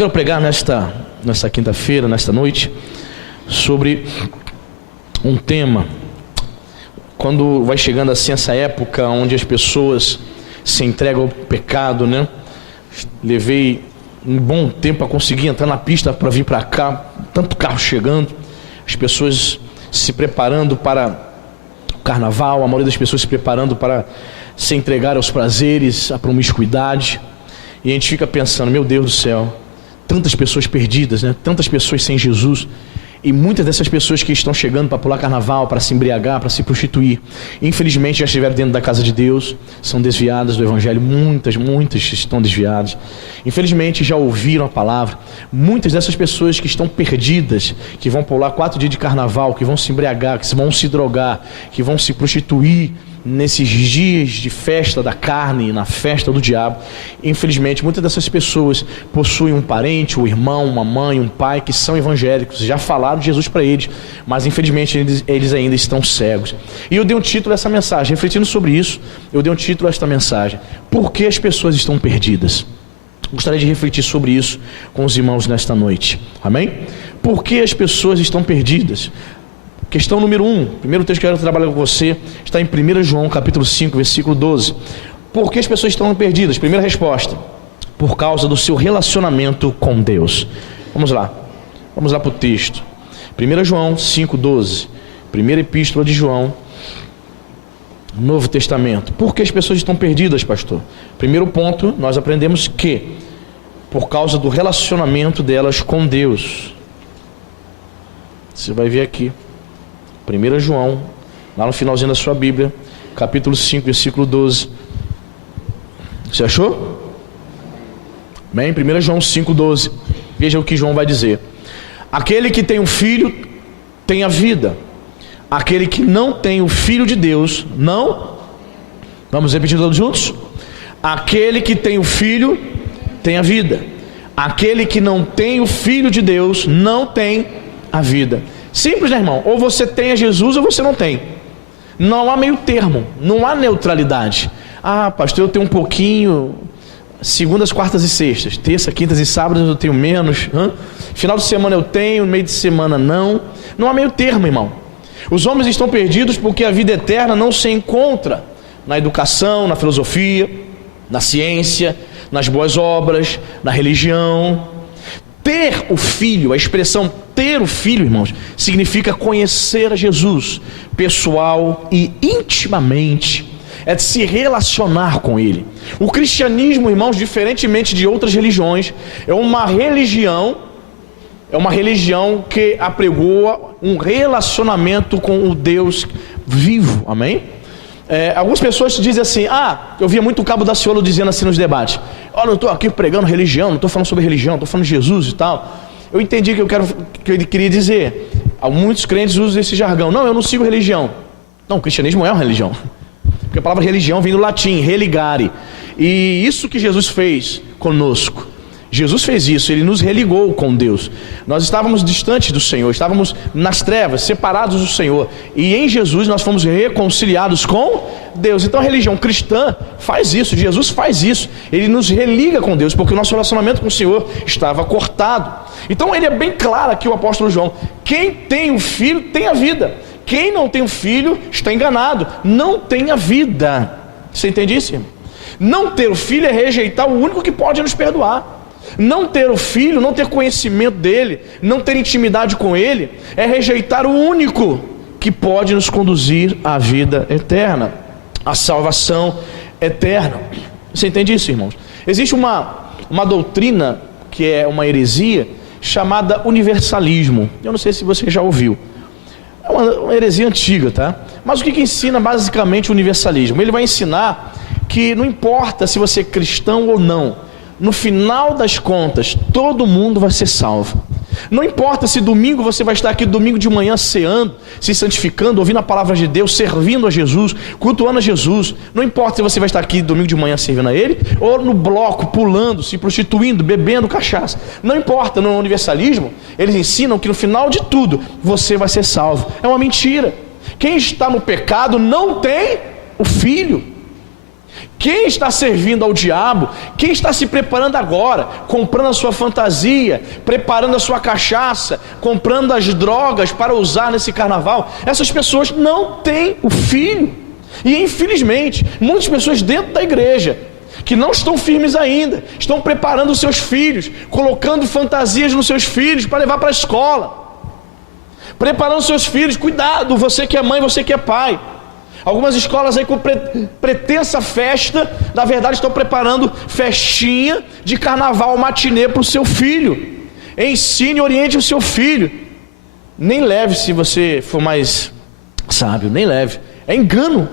quero pregar nesta quinta-feira, nesta noite, sobre um tema. Quando vai chegando assim essa época onde as pessoas se entregam ao pecado, né? Levei um bom tempo a conseguir entrar na pista para vir para cá, tanto carro chegando, as pessoas se preparando para o carnaval, a maioria das pessoas se preparando para se entregar aos prazeres, à promiscuidade, e a gente fica pensando, meu Deus do céu, tantas pessoas perdidas, né? Tantas pessoas sem Jesus, e muitas dessas pessoas que estão chegando para pular carnaval, para se embriagar, para se prostituir, infelizmente já estiveram dentro da casa de Deus, são desviadas do Evangelho, muitas estão desviadas, infelizmente já ouviram a palavra. Muitas dessas pessoas que estão perdidas, que vão pular 4 dias de carnaval, que vão se embriagar, que vão se drogar, que vão se prostituir nesses dias de festa da carne, na festa do diabo, infelizmente muitas dessas pessoas possuem um parente, um irmão, uma mãe, um pai que são evangélicos, já falaram de Jesus para eles, mas infelizmente eles ainda estão cegos. E eu dei um título a essa mensagem, refletindo sobre isso, eu dei um título a esta mensagem: por que as pessoas estão perdidas? Gostaria de refletir sobre isso com os irmãos nesta noite, amém? Por que as pessoas estão perdidas? Questão número 1, primeiro texto que eu quero trabalhar com você, está em 1 João capítulo 5, versículo 12. Por que as pessoas estão perdidas? Primeira resposta: por causa do seu relacionamento com Deus. Vamos lá para o texto. 1 João 5, 12, primeira epístola de João, Novo Testamento. Por que as pessoas estão perdidas, pastor? Primeiro ponto, nós aprendemos que por causa do relacionamento delas com Deus. Você vai ver aqui 1 João, lá no finalzinho da sua Bíblia, capítulo 5, versículo 12. Você achou? Bem, 1 João 5, 12. Veja o que João vai dizer: aquele que tem um filho tem a vida, aquele que não tem o Filho de Deus não. Vamos repetir todos juntos? Aquele que tem o Filho tem a vida, aquele que não tem o Filho de Deus não tem a vida. Simples, né, irmão? Ou você tem a Jesus ou você não tem. Não há meio termo, não há neutralidade. Ah, pastor, eu tenho um pouquinho, segundas, quartas e sextas, terça, quintas e sábados eu tenho menos, final de semana eu tenho, meio de semana não. Não há meio termo, irmão. Os homens estão perdidos porque a vida eterna não se encontra na educação, na filosofia, na ciência, nas boas obras, na religião. Ter o Filho, a expressão ter o Filho, irmãos, significa conhecer a Jesus pessoal e intimamente, é de se relacionar com Ele. O cristianismo, irmãos, diferentemente de outras religiões, é uma religião que apregoa um relacionamento com o Deus vivo, amém? Algumas pessoas dizem assim, eu via muito o Cabo Daciolo dizendo assim nos debates: olha, eu não estou aqui pregando religião, não estou falando sobre religião, estou falando de Jesus e tal. Eu entendi que ele queria dizer. Muitos crentes usam esse jargão: não, eu não sigo religião. Não, o cristianismo é uma religião, porque a palavra religião vem do latim, religare, e isso que Jesus fez conosco. Jesus fez isso, Ele nos religou com Deus. Nós estávamos distantes do Senhor, estávamos nas trevas, separados do Senhor, e em Jesus nós fomos reconciliados com Deus. Então a religião cristã faz isso, Jesus faz isso, Ele nos religa com Deus, porque o nosso relacionamento com o Senhor estava cortado. Então ele é bem claro aqui, o apóstolo João: quem tem o Filho tem a vida, quem não tem o Filho está enganado, não tem a vida. Você entende isso, irmão? Não ter o Filho é rejeitar o único que pode nos perdoar. Não ter o Filho, não ter conhecimento dele, não ter intimidade com ele, é rejeitar o único que pode nos conduzir à vida eterna, à salvação eterna. Você entende isso, irmãos? Existe uma doutrina que é uma heresia chamada universalismo. Eu não sei se você já ouviu. É uma heresia antiga, tá? Mas o que ensina basicamente o universalismo? Ele vai ensinar que não importa se você é cristão ou não, no final das contas, todo mundo vai ser salvo. Não importa se domingo você vai estar aqui domingo de manhã ceando, se santificando, ouvindo a palavra de Deus, servindo a Jesus, cultuando a Jesus. Não importa se você vai estar aqui domingo de manhã servindo a Ele, ou no bloco, pulando, se prostituindo, bebendo cachaça. Não importa, no universalismo, eles ensinam que no final de tudo, você vai ser salvo. É uma mentira. Quem está no pecado não tem o Filho. Quem está servindo ao diabo, quem está se preparando agora, comprando a sua fantasia, preparando a sua cachaça, comprando as drogas para usar nesse carnaval, essas pessoas não têm o Filho. E infelizmente, muitas pessoas dentro da igreja, que não estão firmes ainda, estão preparando os seus filhos, colocando fantasias nos seus filhos para levar para a escola, preparando os seus filhos. Cuidado, você que é mãe, você que é pai. Algumas escolas aí com pretensa festa, na verdade estão preparando festinha de carnaval matinê para o seu filho. Ensine e oriente o seu filho. Nem leve, se você for mais sábio, nem leve. É engano.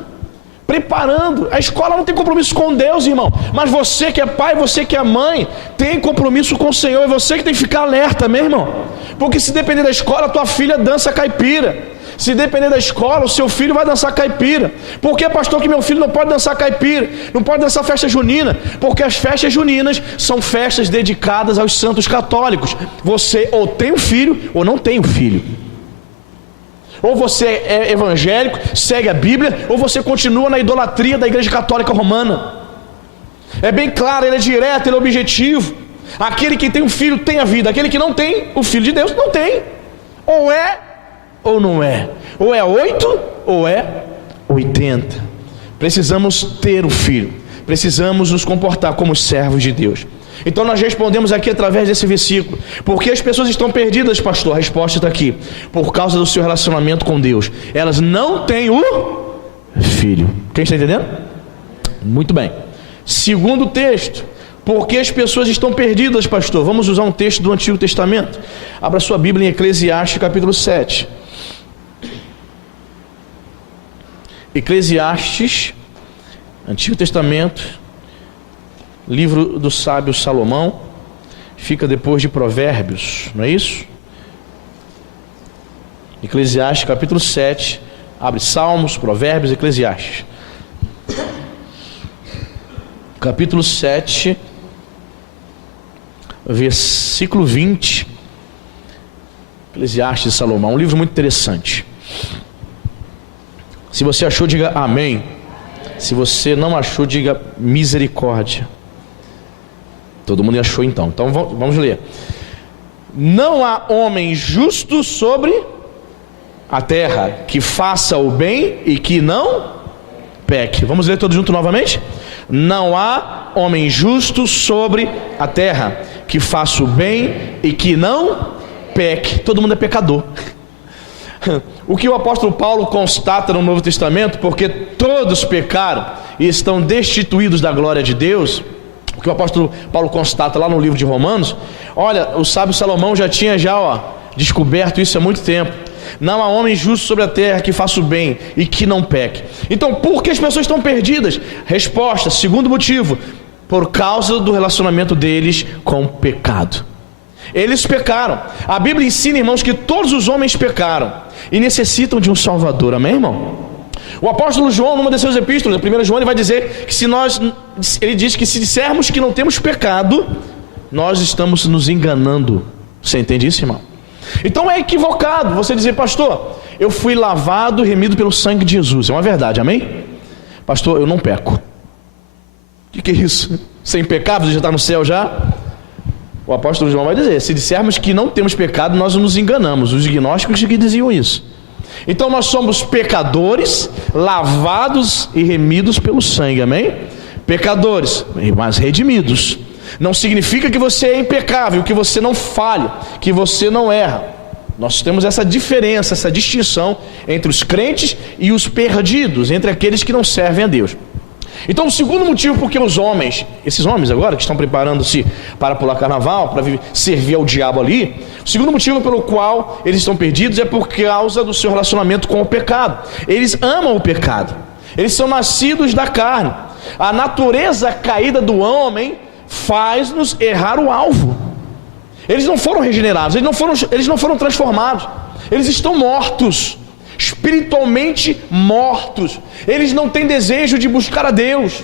Preparando. A escola não tem compromisso com Deus, irmão. Mas você que é pai, você que é mãe, tem compromisso com o Senhor. E você que tem que ficar alerta, meu irmão. Porque se depender da escola, tua filha dança caipira. Se depender da escola, o seu filho vai dançar caipira. Por que, pastor, que meu filho não pode dançar caipira? Não pode dançar festa junina? Porque as festas juninas são festas dedicadas aos santos católicos. Você ou tem um filho ou não tem um filho. Ou você é evangélico, segue a Bíblia, ou você continua na idolatria da Igreja Católica Romana. É bem claro, ele é direto, ele é objetivo. Aquele que tem um filho tem a vida, aquele que não tem, o Filho de Deus não tem. Ou é ou não é, ou é 8 ou é 80. Precisamos ter o Filho, precisamos nos comportar como servos de Deus. Então nós respondemos aqui através desse versículo: por que as pessoas estão perdidas, pastor? A resposta está aqui: por causa do seu relacionamento com Deus. Elas não têm o Filho. Quem está entendendo? Muito bem. Segundo texto: por que as pessoas estão perdidas, pastor? Vamos usar um texto do Antigo Testamento. Abra sua Bíblia em Eclesiastes capítulo 7. Eclesiastes, Antigo Testamento, livro do sábio Salomão, fica depois de Provérbios, não é isso? Eclesiastes capítulo 7, abre Salmos, Provérbios, Eclesiastes. Capítulo 7, versículo 20, Eclesiastes de Salomão, um livro muito interessante. Se você achou, diga amém. Se você não achou, diga misericórdia. Todo mundo achou então. Então vamos ler. Não há homem justo sobre a terra que faça o bem e que não peque. Vamos ler todos juntos novamente? Não há homem justo sobre a terra que faça o bem e que não peque. Todo mundo é pecador. O que o apóstolo Paulo constata no Novo Testamento, porque todos pecaram e estão destituídos da glória de Deus, o que o apóstolo Paulo constata lá no livro de Romanos, olha, o sábio Salomão já tinha descoberto isso há muito tempo. Não há homem justo sobre a terra que faça o bem e que não peque. Então, por que as pessoas estão perdidas? Resposta, segundo motivo: por causa do relacionamento deles com o pecado. Eles pecaram. A Bíblia ensina, irmãos, que todos os homens pecaram e necessitam de um Salvador. Amém, irmão? O apóstolo João, numa de suas epístolas, 1 João, ele vai dizer que ele diz que se dissermos que não temos pecado, nós estamos nos enganando. Você entende isso, irmão? Então é equivocado você dizer: pastor, eu fui lavado e remido pelo sangue de Jesus. É uma verdade, amém? Pastor, eu não peco. O que é isso? Sem pecado, você já está no céu já? O apóstolo João vai dizer: se dissermos que não temos pecado, nós nos enganamos. Os gnósticos que diziam isso. Então nós somos pecadores, lavados e remidos pelo sangue, amém? Pecadores, mas redimidos. Não significa que você é impecável, que você não falha, que você não erra. Nós temos essa diferença, essa distinção entre os crentes e os perdidos, entre aqueles que não servem a Deus. Então, o segundo motivo porque os homens, esses homens agora que estão preparando-se para pular carnaval, para servir ao diabo ali, o segundo motivo pelo qual eles estão perdidos é por causa do seu relacionamento com o pecado. Eles amam o pecado, eles são nascidos da carne. A natureza caída do homem faz-nos errar o alvo. Eles não foram regenerados, eles não foram transformados, eles estão mortos, espiritualmente mortos. Eles não têm desejo de buscar a Deus,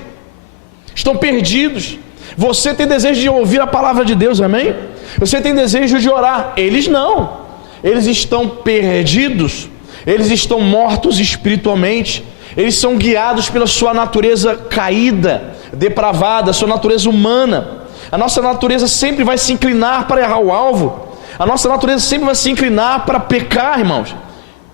estão perdidos. Você tem desejo de ouvir a palavra de Deus, amém? Você tem desejo de orar, eles não. Eles estão perdidos, eles estão mortos espiritualmente. Eles são guiados pela sua natureza caída, depravada, sua natureza humana. A nossa natureza sempre vai se inclinar para errar o alvo. A nossa natureza sempre vai se inclinar para pecar, irmãos.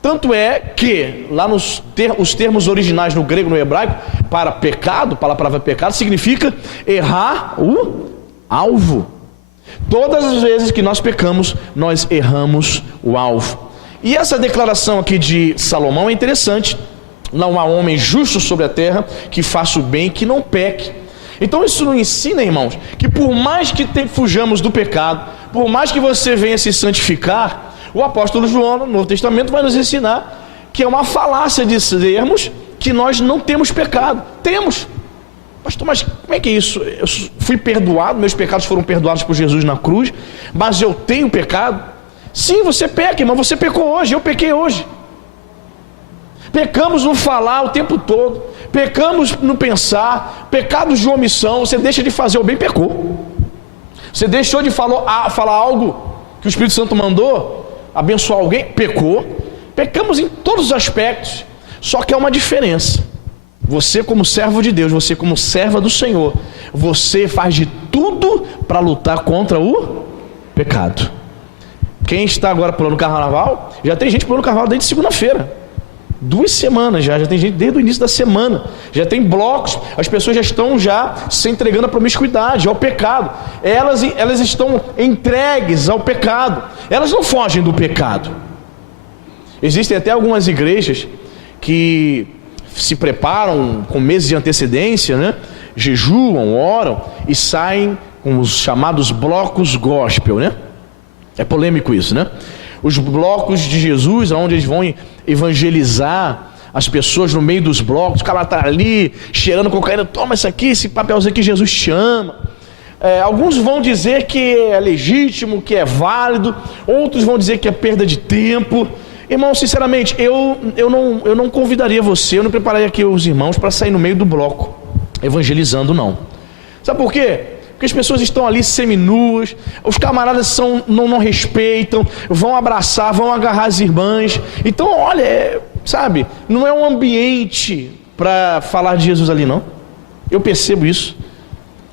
Tanto é que, lá os termos originais no grego e no hebraico, para pecado, para a palavra pecado, significa errar o alvo. Todas as vezes que nós pecamos, nós erramos o alvo. E essa declaração aqui de Salomão é interessante. Não há homem justo sobre a terra que faça o bem, que não peque. Então isso nos ensina, irmãos, que por mais que fujamos do pecado, por mais que você venha se santificar, o apóstolo João, no Novo Testamento, vai nos ensinar que é uma falácia dizermos que nós não temos pecado. Temos. Pastor, mas como é que é isso? Eu fui perdoado, meus pecados foram perdoados por Jesus na cruz, mas eu tenho pecado? Sim, você peca, irmão, você pecou hoje, eu pequei hoje. Pecamos no falar o tempo todo, pecamos no pensar, pecados de omissão. Você deixa de fazer o bem, pecou. Você deixou de falar algo que o Espírito Santo mandou, abençoar alguém, pecou. Pecamos em todos os aspectos, só que há uma diferença. Você como servo de Deus, você como serva do Senhor, você faz de tudo para lutar contra o pecado. Quem está agora pulando carnaval, já tem gente pulando carnaval desde segunda-feira. 2 semanas já tem gente desde o início da semana, já tem blocos, as pessoas já estão se entregando à promiscuidade, ao pecado. Elas estão entregues ao pecado, elas não fogem do pecado. Existem até algumas igrejas que se preparam com meses de antecedência, né? Jejuam, oram e saem com os chamados blocos gospel, né? É polêmico isso, né? Os blocos de Jesus, onde eles vão evangelizar as pessoas no meio dos blocos. O cara está ali cheirando cocaína, toma isso aqui, esse papelzinho que Jesus te ama. Alguns vão dizer que é legítimo, que é válido, outros vão dizer que é perda de tempo. Irmão, sinceramente, eu não convidaria você, eu não prepararia aqui os irmãos para sair no meio do bloco evangelizando, não. Sabe por quê? Porque as pessoas estão ali seminuas, os camaradas não respeitam, vão abraçar, vão agarrar as irmãs. Então, olha, sabe, não é um ambiente para falar de Jesus ali, não. Eu percebo isso.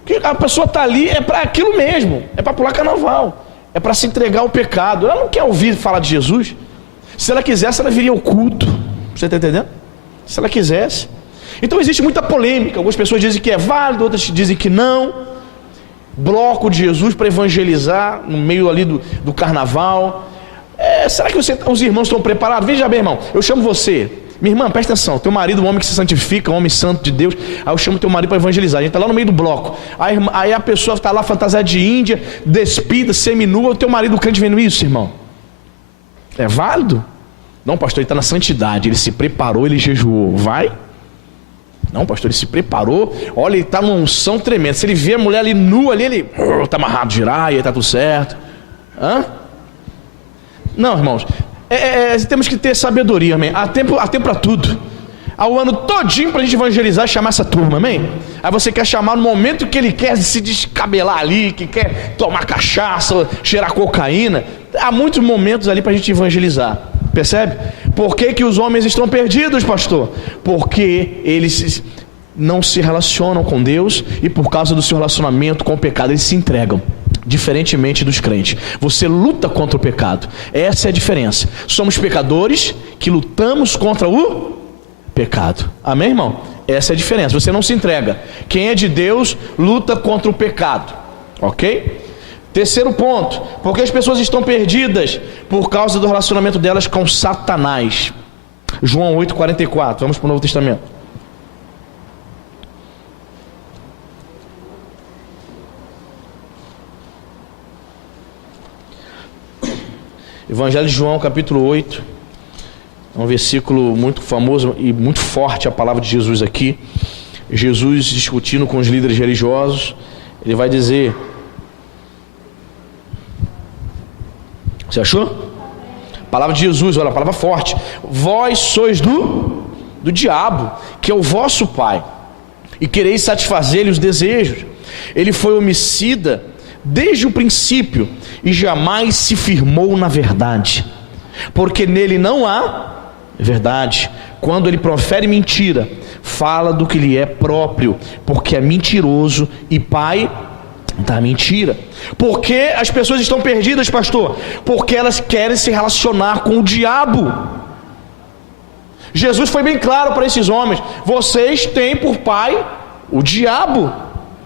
Que a pessoa está ali é para aquilo mesmo, é para pular carnaval, é para se entregar ao pecado. Ela não quer ouvir falar de Jesus. Se ela quisesse, ela viria ao culto. Você está entendendo? Se ela quisesse. Então existe muita polêmica. Algumas pessoas dizem que é válido, outras dizem que não. Bloco de Jesus para evangelizar no meio ali do carnaval. Será que os irmãos estão preparados? Veja bem, irmão, eu chamo você, minha irmã, presta atenção, teu marido, um homem que se santifica, um homem santo de Deus, aí eu chamo teu marido para evangelizar, a gente está lá no meio do bloco, aí a pessoa está lá fantasiada de índia, despida, seminua, o teu marido, o crente, vendo isso, irmão? É válido? Não, pastor, ele está na santidade, ele se preparou, ele jejuou, vai? Não, pastor, ele se preparou, olha, ele está numa unção tremenda. Se ele vê a mulher ali nua ali, ele está amarrado de giraia, está tudo certo. Hã? Não, irmãos, temos que ter sabedoria, amém? Há tempo para tudo. Há o ano todinho para a gente evangelizar e chamar essa turma, amém? Aí você quer chamar no momento que ele quer se descabelar ali, que quer tomar cachaça, cheirar cocaína. Há muitos momentos ali para a gente evangelizar. Percebe? Por que os homens estão perdidos, pastor? Porque eles não se relacionam com Deus e por causa do seu relacionamento com o pecado, eles se entregam. Diferentemente dos crentes. Você luta contra o pecado. Essa é a diferença. Somos pecadores que lutamos contra o pecado. Amém, irmão? Essa é a diferença. Você não se entrega. Quem é de Deus luta contra o pecado. Ok? Terceiro ponto, porque as pessoas estão perdidas por causa do relacionamento delas com Satanás. João 8,44, vamos para o Novo Testamento. Evangelho de João, capítulo 8, é um versículo muito famoso e muito forte a palavra de Jesus aqui. Jesus discutindo com os líderes religiosos, ele vai dizer... Você achou? Palavra de Jesus, olha, a palavra forte. Vós sois do diabo, que é o vosso pai, e quereis satisfazer-lhe os desejos. Ele foi homicida desde o princípio e jamais se firmou na verdade, porque nele não há verdade. Quando ele profere mentira, fala do que lhe é próprio, porque é mentiroso e pai da mentira. Por que as pessoas estão perdidas, pastor? Porque elas querem se relacionar com o diabo. Jesus foi bem claro para esses homens: vocês têm por pai o diabo.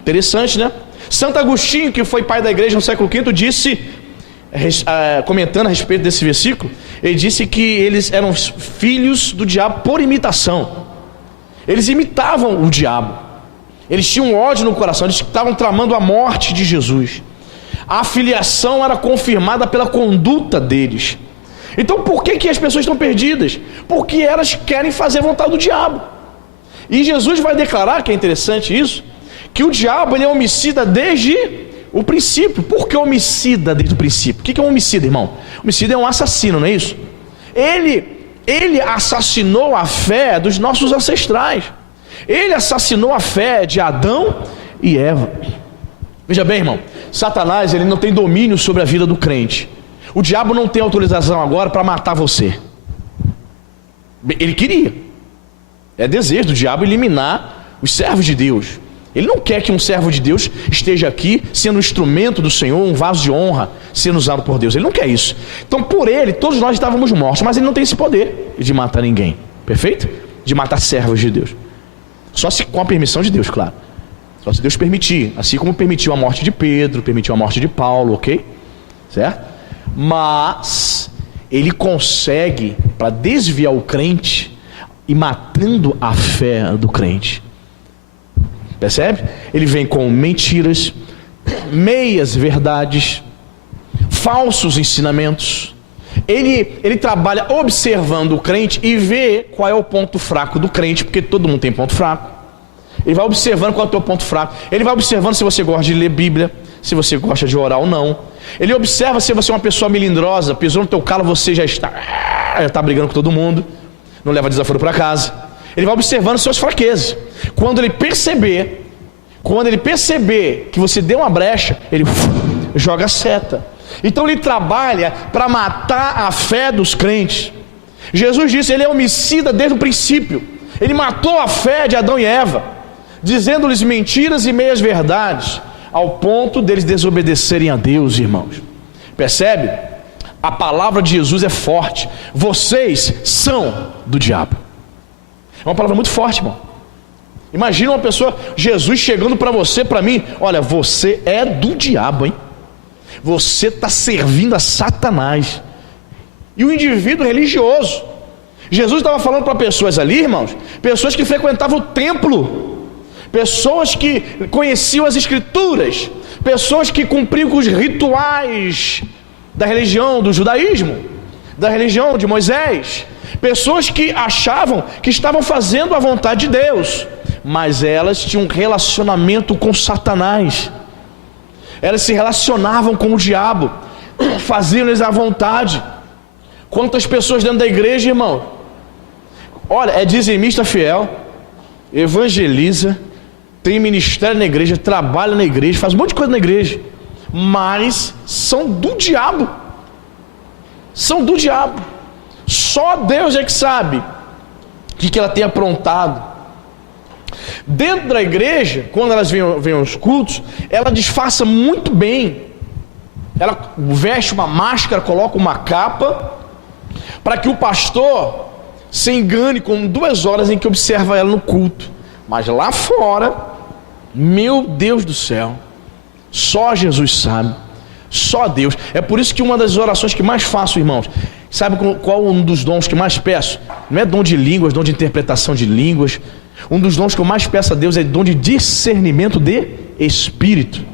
Interessante, né? Santo Agostinho, que foi pai da igreja no século V, disse, comentando a respeito desse versículo, ele disse que eles eram filhos do diabo por imitação. Eles imitavam o diabo, eles tinham ódio no coração, eles estavam tramando a morte de Jesus. A filiação era confirmada pela conduta deles. Então por que as pessoas estão perdidas? Porque elas querem fazer a vontade do diabo. E Jesus vai declarar, que é interessante isso, que o diabo ele é homicida desde o princípio. Por que homicida desde o princípio? O que é um homicida, irmão? Homicida é um assassino, não é isso? Ele assassinou a fé dos nossos ancestrais. Ele assassinou a fé de Adão e Eva. Veja bem, irmão, Satanás ele não tem domínio sobre a vida do crente. O diabo não tem autorização agora para matar você. Ele queria. É desejo do diabo eliminar os servos de Deus. Ele não quer que um servo de Deus esteja aqui sendo um instrumento do Senhor, um vaso de honra, sendo usado por Deus. Ele não quer isso. Então por ele, todos nós estávamos mortos, mas ele não tem esse poder de matar ninguém. Perfeito? De matar servos de Deus. Só se com a permissão de Deus, claro. Só se Deus permitir. Assim como permitiu a morte de Pedro, permitiu a morte de Paulo, ok? Certo? Mas ele consegue, para desviar o crente, e matando a fé do crente. Percebe? Ele vem com mentiras, meias verdades, falsos ensinamentos. Ele trabalha observando o crente e vê qual é o ponto fraco do crente, porque todo mundo tem ponto fraco. Ele vai observando qual é o teu ponto fraco. Ele vai observando se você gosta de ler Bíblia, se você gosta de orar ou não. Ele observa se você é uma pessoa melindrosa, pisou no teu calo, você já está brigando com todo mundo, não leva desaforo para casa. Ele vai observando suas fraquezas. Quando ele perceber que você deu uma brecha, ele joga a seta. Então ele trabalha para matar a fé dos crentes. Jesus disse, ele é homicida desde o princípio. Ele matou a fé de Adão e Eva, dizendo-lhes mentiras e meias verdades, ao ponto deles desobedecerem a Deus, irmãos. Percebe? A palavra de Jesus é forte. Vocês são do diabo. É uma palavra muito forte, irmão. Imagina uma pessoa, Jesus chegando para você, para mim: olha, você é do diabo, hein? Você está servindo a Satanás. E o indivíduo religioso, Jesus estava falando para pessoas ali, irmãos, pessoas que frequentavam o templo, pessoas que conheciam as escrituras, pessoas que cumpriam com os rituais da religião do judaísmo, da religião de Moisés, pessoas que achavam que estavam fazendo a vontade de Deus, mas elas tinham um relacionamento com Satanás. Elas se relacionavam com o diabo, faziam-lhes a vontade. Quantas pessoas dentro da igreja, irmão, olha, é dizimista fiel, evangeliza, tem ministério na igreja, trabalha na igreja, faz um monte de coisa na igreja, mas são do diabo. São do diabo. Só Deus é que sabe o que ela tem aprontado. Dentro da igreja, quando elas vêm aos cultos, ela disfarça muito bem. Ela veste uma máscara, coloca uma capa, para que o pastor se engane com 2 horas em que observa ela no culto. Mas lá fora, meu Deus do céu, só Jesus sabe, só Deus. É por isso que uma das orações que mais faço, irmãos, sabe qual um dos dons que mais peço? Não é dom de línguas, dom de interpretação de línguas. Um dos dons que eu mais peço a Deus é dom de discernimento de espírito.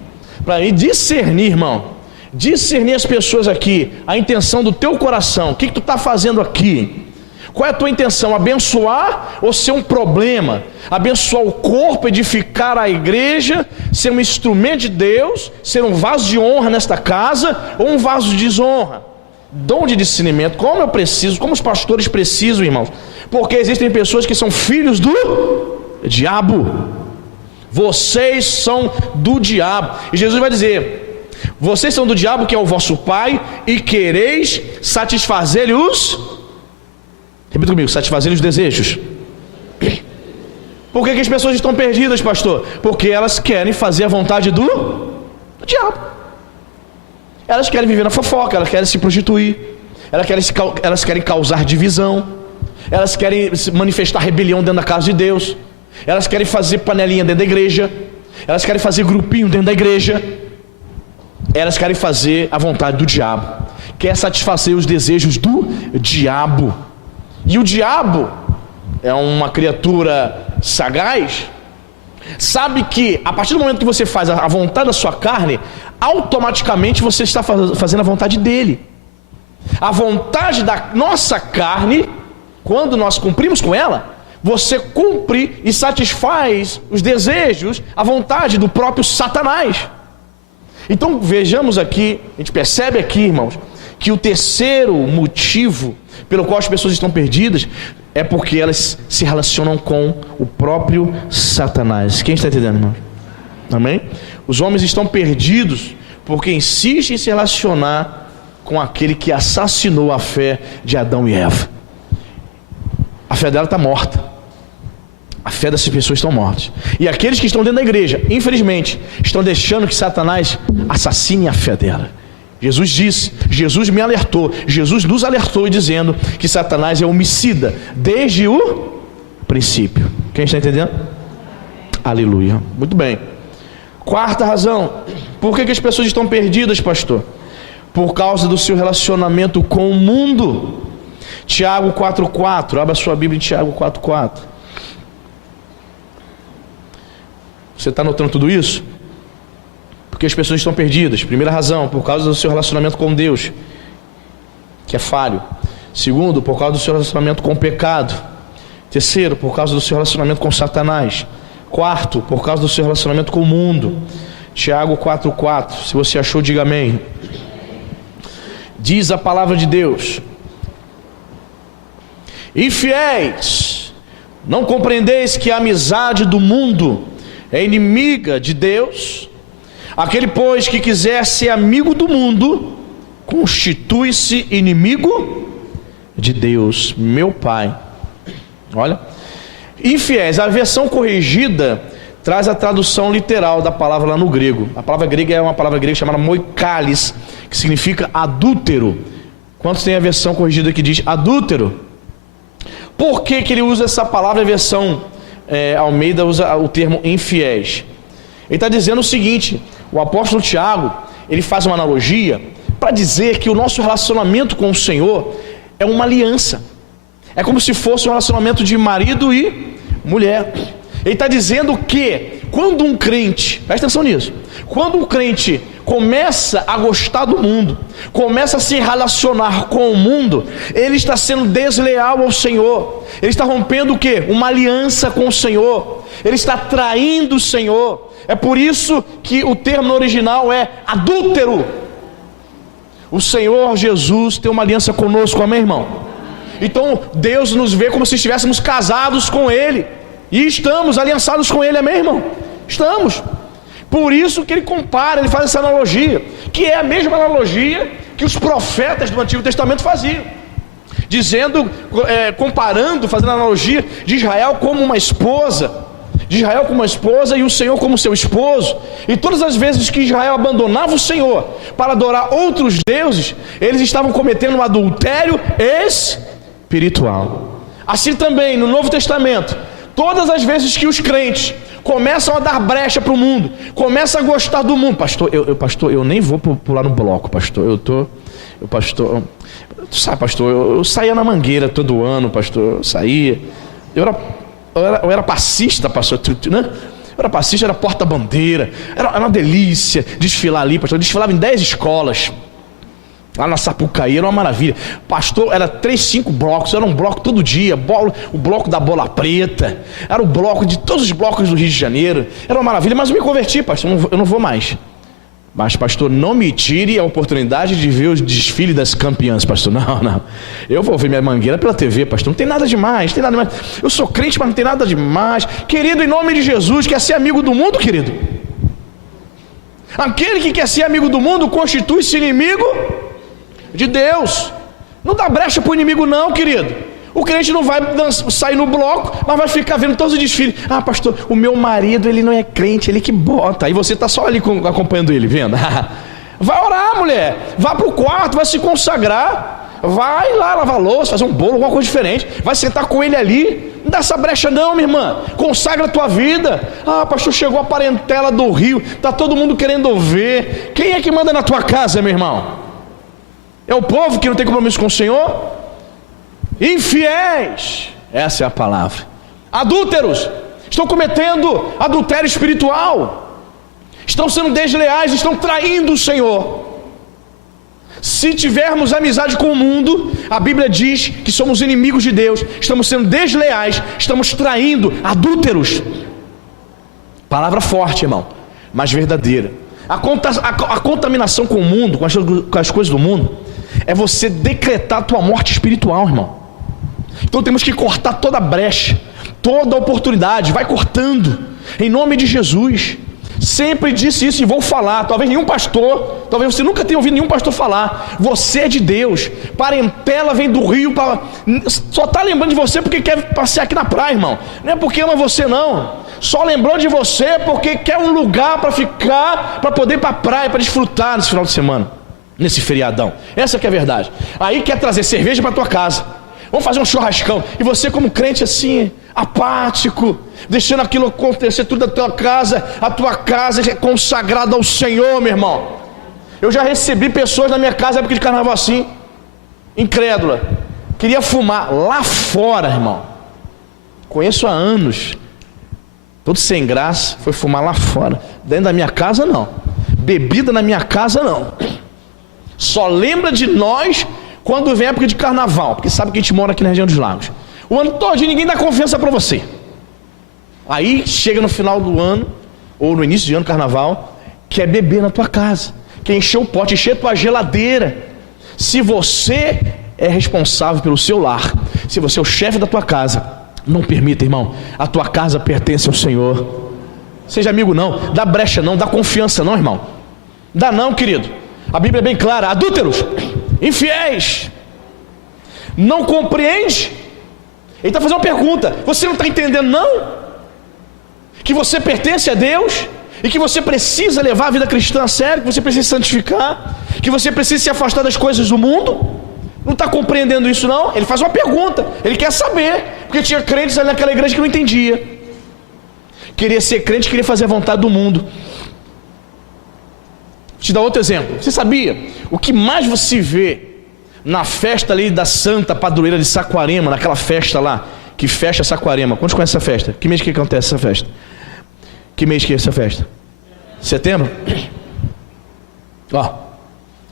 Para mim discernir, irmão, discernir as pessoas aqui, a intenção do teu coração. O que tu está fazendo aqui? Qual é a tua intenção? Abençoar ou ser um problema? Abençoar o corpo, edificar a igreja, ser um instrumento de Deus, ser um vaso de honra nesta casa, ou um vaso de desonra? Dom de discernimento, como eu preciso, como os pastores precisam, irmãos, porque existem pessoas que são filhos do diabo. Vocês são do diabo. E Jesus vai dizer: vocês são do diabo, que é o vosso pai, e quereis satisfazer-lhe os Repita comigo, satisfazendo os desejos. Por que as pessoas estão perdidas, pastor? Porque elas querem fazer a vontade do diabo. Elas querem viver na fofoca, elas querem se prostituir, elas querem causar divisão, elas querem manifestar rebelião dentro da casa de Deus, elas querem fazer panelinha dentro da igreja, elas querem fazer grupinho dentro da igreja, elas querem fazer a vontade do diabo, quer satisfazer os desejos do diabo. E o diabo é uma criatura sagaz, sabe que a partir do momento que você faz a vontade da sua carne, automaticamente você está fazendo a vontade dele. A vontade da nossa carne, quando nós cumprimos com ela, você cumpre e satisfaz os desejos, a vontade do próprio Satanás. Então vejamos aqui, a gente percebe aqui, irmãos, que o terceiro motivo pelo qual as pessoas estão perdidas é porque elas se relacionam com o próprio Satanás. Quem está entendendo, irmão? Amém? Os homens estão perdidos porque insistem em se relacionar com aquele que assassinou a fé de Adão e Eva. A fé dela está morta. A fé dessas pessoas estão mortas. E aqueles que estão dentro da igreja, infelizmente, estão deixando que Satanás assassine a fé dela. Jesus disse, Jesus me alertou, Jesus nos alertou dizendo que Satanás é homicida desde o princípio. Quem está entendendo? Aleluia. Muito bem. Quarta razão, por que as pessoas estão perdidas, pastor? Por causa do seu relacionamento com o mundo. Tiago 4,4, abra sua Bíblia em Tiago 4,4. Você está notando tudo isso? Porque as pessoas estão perdidas. Primeira razão, por causa do seu relacionamento com Deus, que é falho. Segundo, por causa do seu relacionamento com o pecado. Terceiro, por causa do seu relacionamento com Satanás. Quarto, por causa do seu relacionamento com o mundo. Tiago 4,4. Se você achou, diga amém. Diz a palavra de Deus: infiéis, não compreendeis que a amizade do mundo é inimiga de Deus? Aquele, pois, que quiser ser amigo do mundo, constitui-se inimigo de Deus, meu Pai. Olha, infiéis, a versão corrigida traz a tradução literal da palavra lá no grego. A palavra grega é uma palavra grega chamada moikalis, que significa adúltero. Quantos tem a versão corrigida que diz adúltero? Por que ele usa essa palavra? A versão Almeida usa o termo infiéis. Ele está dizendo o seguinte: o apóstolo Tiago, ele faz uma analogia para dizer que o nosso relacionamento com o Senhor é uma aliança. É como se fosse um relacionamento de marido e mulher. Ele está dizendo que quando um crente, presta atenção nisso, quando um crente começa a gostar do mundo, começa a se relacionar com o mundo, ele está sendo desleal ao Senhor. Ele está rompendo o quê? Uma aliança com o Senhor. Ele está traindo o Senhor. É por isso que o termo original é adúltero. O Senhor Jesus tem uma aliança conosco, amém, irmão? Então Deus nos vê como se estivéssemos casados com Ele, e estamos aliançados com Ele, amém, irmão? Estamos. Por isso que ele compara, ele faz essa analogia, que é a mesma analogia que os profetas do Antigo Testamento faziam, dizendo, comparando, fazendo a analogia de Israel como uma esposa, e o Senhor como seu esposo. E todas as vezes que Israel abandonava o Senhor para adorar outros deuses, eles estavam cometendo um adultério espiritual. Assim também no Novo Testamento, todas as vezes que os crentes começam a dar brecha para o mundo, começam a gostar do mundo, pastor, eu nem vou pular no bloco, pastor, tu sabe, pastor, eu saía na Mangueira todo ano, pastor, eu saía, eu era passista, pastor, né? Eu era passista, era porta-bandeira, era uma delícia desfilar ali, pastor. Eu desfilava em 10 escolas, lá na Sapucaí, era uma maravilha. Pastor, era 3, 5 blocos, era um bloco todo dia, o bloco da Bola Preta, era o bloco de todos os blocos do Rio de Janeiro, era uma maravilha, mas eu me converti, pastor, eu não vou mais. Mas, pastor, não me tire a oportunidade de ver o desfile das campeãs, pastor. Não. Eu vou ver minha Mangueira pela TV, pastor. Não tem nada demais, Eu sou crente, mas não tem nada demais. Querido, em nome de Jesus, quer ser amigo do mundo, querido? Aquele que quer ser amigo do mundo constitui-se inimigo de Deus. Não dá brecha para o inimigo, não, querido. O crente não vai sair no bloco, mas vai ficar vendo todos os desfiles. Ah, pastor, o meu marido, ele não é crente, ele que bota. Aí você está só ali acompanhando ele, vendo. Vai orar, mulher. Vá para o quarto, vai se consagrar. Vai lá lavar louça, fazer um bolo, alguma coisa diferente. Vai sentar com ele ali. Não dá essa brecha não, minha irmã. Consagra a tua vida. Ah, pastor, chegou a parentela do Rio. Está todo mundo querendo ver. Quem é que manda na tua casa, meu irmão? É o povo que não tem compromisso com o Senhor? Infiéis, essa é a palavra. Adúlteros, estão cometendo adultério espiritual, estão sendo desleais, estão traindo o Senhor. Se tivermos amizade com o mundo, a Bíblia diz que somos inimigos de Deus, estamos sendo desleais, estamos traindo, adúlteros. Palavra forte, irmão, mas verdadeira. A contaminação com o mundo, com as coisas do mundo, é você decretar a tua morte espiritual, irmão. Então temos que cortar toda a brecha, toda a oportunidade, vai cortando, em nome de Jesus. Sempre disse isso e vou falar. Talvez nenhum pastor, talvez você nunca tenha ouvido nenhum pastor falar. Você é de Deus, parentela vem do Rio, só está lembrando de você porque quer passear aqui na praia, irmão. Não é porque ama você não, só lembrou de você porque quer um lugar para ficar, para poder ir para a praia, para desfrutar nesse final de semana, nesse feriadão. Essa que é a verdade. Aí quer trazer cerveja para tua casa, vamos fazer um churrascão, e você como crente assim, apático, deixando aquilo acontecer tudo da tua casa. A tua casa é consagrada ao Senhor, meu irmão. Eu já recebi pessoas na minha casa, época de carnaval assim, incrédula, queria fumar lá fora, irmão. Conheço há anos, todo sem graça, foi fumar lá fora. Dentro da minha casa não, bebida na minha casa não. Só lembra de nós quando vem a época de carnaval, porque sabe que a gente mora aqui na região dos lagos. O ano todo ninguém dá confiança para você. Aí chega no final do ano, ou no início de ano, carnaval, quer beber na tua casa, quer encher o pote, encher a tua geladeira. Se você é responsável pelo seu lar, se você é o chefe da tua casa, não permita, irmão, a tua casa pertence ao Senhor. Seja amigo não, dá brecha não, dá confiança não, irmão. Dá não, querido. A Bíblia é bem clara. Adúlteros, infiéis, não compreende? Ele está fazendo uma pergunta. Você não está entendendo não? Que você pertence a Deus e que você precisa levar a vida cristã a sério, que você precisa se santificar, que você precisa se afastar das coisas do mundo? Não está compreendendo isso não? Ele faz uma pergunta, ele quer saber, porque tinha crentes ali naquela igreja que não entendia. Queria ser crente, queria fazer a vontade do mundo. Vou te dar outro exemplo. Você sabia? O que mais você vê na festa ali da Santa Padroeira de Saquarema, naquela festa lá, que fecha Saquarema. Quantos conhecem essa festa? Que mês que acontece essa festa? Que mês que é essa festa? Setembro? Ó,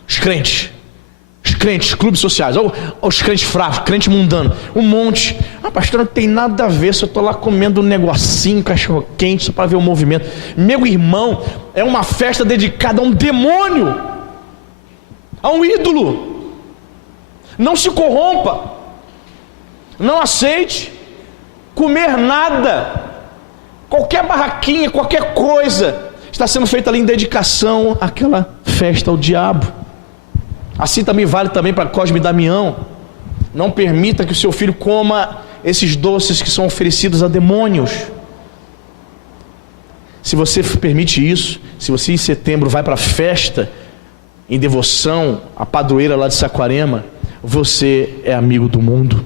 os crentes, clubes sociais, ou os crentes fracos, crente mundano, um monte. Ah, pastor, não tem nada a ver se eu estou lá comendo um negocinho, cachorro quente, só para ver o movimento. Meu irmão, é uma festa dedicada a um demônio, a um ídolo. Não se corrompa, não aceite comer nada, qualquer barraquinha, qualquer coisa, está sendo feita ali em dedicação àquela festa ao diabo. Assim também vale também para Cosme e Damião. Não permita que o seu filho coma esses doces que são oferecidos a demônios. Se você permite isso, se você em setembro vai para a festa em devoção à padroeira lá de Saquarema, você é amigo do mundo.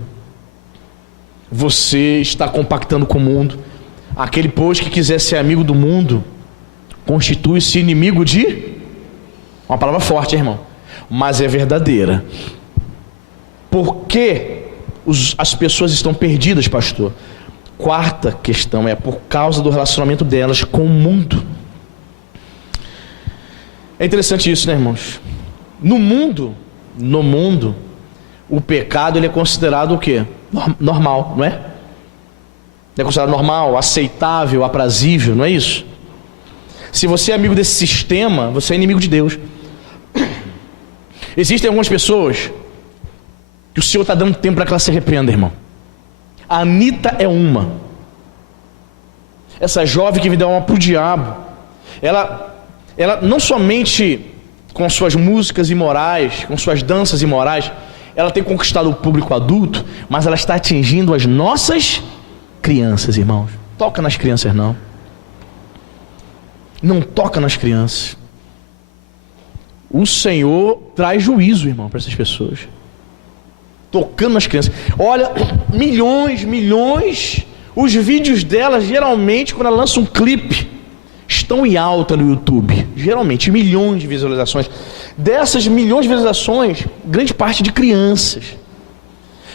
Você está compactando com o mundo. Aquele, pois, que quiser ser amigo do mundo, constitui-se inimigo de... Uma palavra forte, irmão, mas é verdadeira. Por que as pessoas estão perdidas, pastor? Quarta questão é por causa do relacionamento delas com o mundo. É interessante isso, né, irmãos? No mundo, o pecado ele é considerado o quê? Normal, não é? É considerado normal, aceitável, aprazível, não é isso? Se você é amigo desse sistema, você é inimigo de Deus. Existem algumas pessoas que o Senhor está dando tempo para que ela se arrependa, irmão. A Anitta é uma. Essa jovem que vendeu alma para o diabo. Ela não somente com suas músicas imorais, com suas danças imorais, ela tem conquistado o público adulto, mas ela está atingindo as nossas crianças, irmãos. Toca nas crianças não. Não toca nas crianças. O Senhor traz juízo, irmão, para essas pessoas. Tocando nas crianças. Olha, milhões. Os vídeos delas, geralmente, quando ela lança um clipe, estão em alta no YouTube. Geralmente, milhões de visualizações. Dessas milhões de visualizações, grande parte de crianças.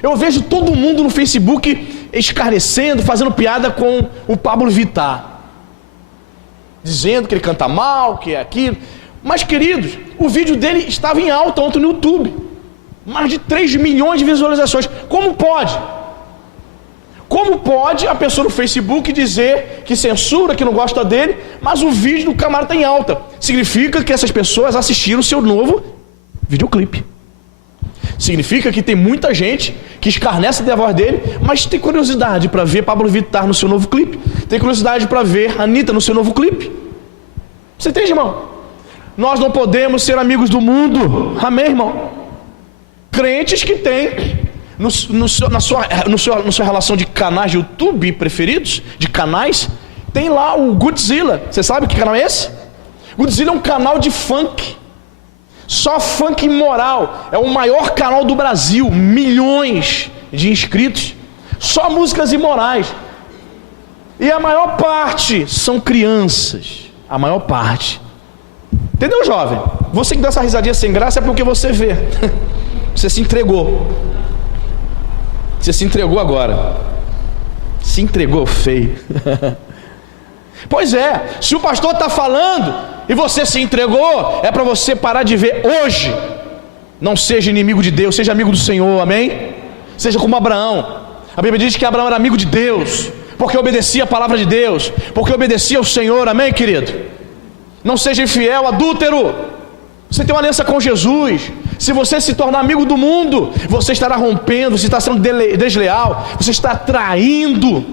Eu vejo todo mundo no Facebook escarnecendo, fazendo piada com o Pablo Vittar, dizendo que ele canta mal, que é aquilo. Mas, queridos, o vídeo dele estava em alta ontem no YouTube. Mais de 3 milhões de visualizações. Como pode? Como pode a pessoa no Facebook dizer que censura, que não gosta dele, mas o vídeo do camarada está em alta? Significa que essas pessoas assistiram o seu novo videoclipe. Significa que tem muita gente que escarnece da voz dele, mas tem curiosidade para ver Pablo Vittar no seu novo clipe. Tem curiosidade para ver Anitta no seu novo clipe. Você entende, irmão? Nós não podemos ser amigos do mundo. Amém, irmão? Crentes que têm na sua relação de canais de YouTube preferidos, de canais, tem lá o Godzilla. Você sabe que canal é esse? Godzilla é um canal de funk. Só funk imoral. É o maior canal do Brasil. Milhões de inscritos. Só músicas imorais. E a maior parte são crianças. A maior parte. Entendeu, jovem? Você que dá essa risadinha sem graça é porque você vê. Você se entregou. Você se entregou agora. Se entregou feio. Pois é, se o pastor está falando e você se entregou, é para você parar de ver hoje. Não seja inimigo de Deus, seja amigo do Senhor, amém? Seja como Abraão. A Bíblia diz que Abraão era amigo de Deus, porque obedecia a palavra de Deus, porque obedecia ao Senhor, amém, querido? Não seja infiel, adúltero. Você tem uma aliança com Jesus. Se você se tornar amigo do mundo, você estará rompendo, você está sendo desleal, você está traindo.